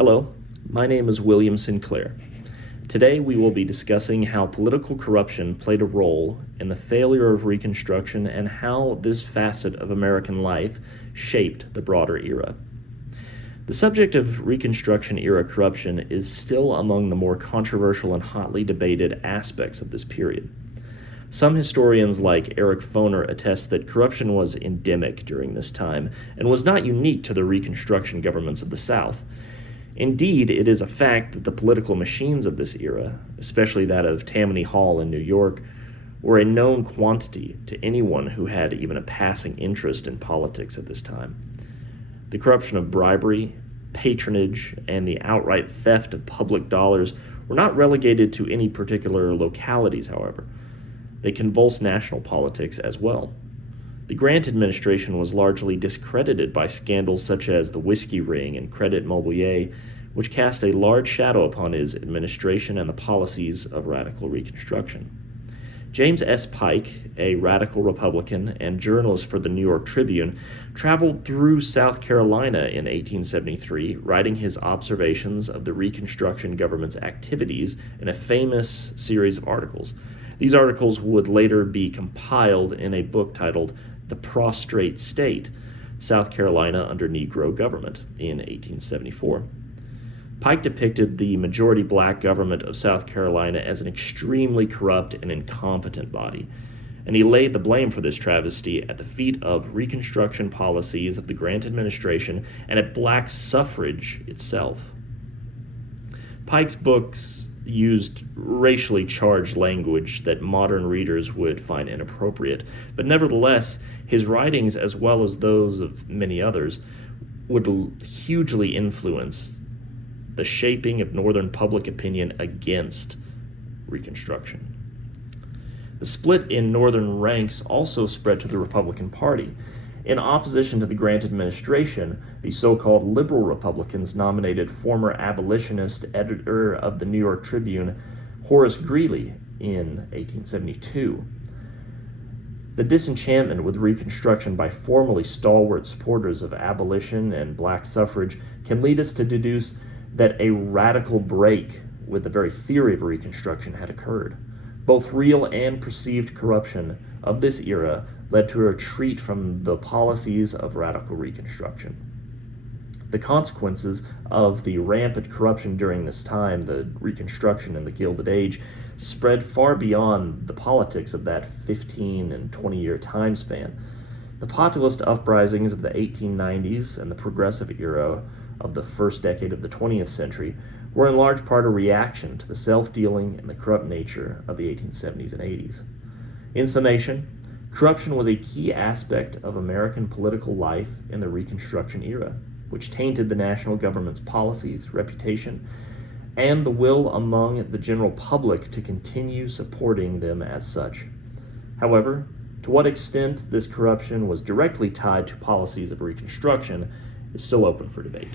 Hello, my name is William Sinclair. Today we will be discussing how political corruption played a role in the failure of Reconstruction and how this facet of American life shaped the broader era. The subject of Reconstruction-era corruption is still among the more controversial and hotly debated aspects of this period. Some historians like Eric Foner attest that corruption was endemic during this time and was not unique to the Reconstruction governments of the South. Indeed, it is a fact that the political machines of this era, especially that of Tammany Hall in New York, were a known quantity to anyone who had even a passing interest in politics at this time. The corruption of bribery, patronage, and the outright theft of public dollars were not relegated to any particular localities, however. They convulsed national politics as well. The Grant administration was largely discredited by scandals such as the Whiskey Ring and Credit Mobilier, which cast a large shadow upon his administration and the policies of radical Reconstruction. James S. Pike, a radical Republican and journalist for the New York Tribune, traveled through South Carolina in 1873, writing his observations of the Reconstruction government's activities in a famous series of articles. These articles would later be compiled in a book titled The Prostrate State, South Carolina Under Negro Government, in 1874. Pike depicted the majority black government of South Carolina as an extremely corrupt and incompetent body, and he laid the blame for this travesty at the feet of Reconstruction policies of the Grant administration and at black suffrage itself. Pike's books used racially charged language that modern readers would find inappropriate, but nevertheless, his writings, as well as those of many others, would hugely influence the shaping of Northern public opinion against Reconstruction. The split in Northern ranks also spread to the Republican Party. In opposition to the Grant administration, the so-called liberal Republicans nominated former abolitionist editor of the New York Tribune, Horace Greeley, in 1872. The disenchantment with Reconstruction by formerly stalwart supporters of abolition and black suffrage can lead us to deduce that a radical break with the very theory of Reconstruction had occurred. Both real and perceived corruption of this era led to a retreat from the policies of radical Reconstruction. The consequences of the rampant corruption during this time, the Reconstruction and the Gilded Age, spread far beyond the politics of that 15 and 20-year time span. The populist uprisings of the 1890s and the progressive era of the first decade of the 20th century were in large part a reaction to the self-dealing and the corrupt nature of the 1870s and 80s. In summation, corruption was a key aspect of American political life in the Reconstruction era, which tainted the national government's policies, reputation, and the will among the general public to continue supporting them as such. However, to what extent this corruption was directly tied to policies of Reconstruction is still open for debate.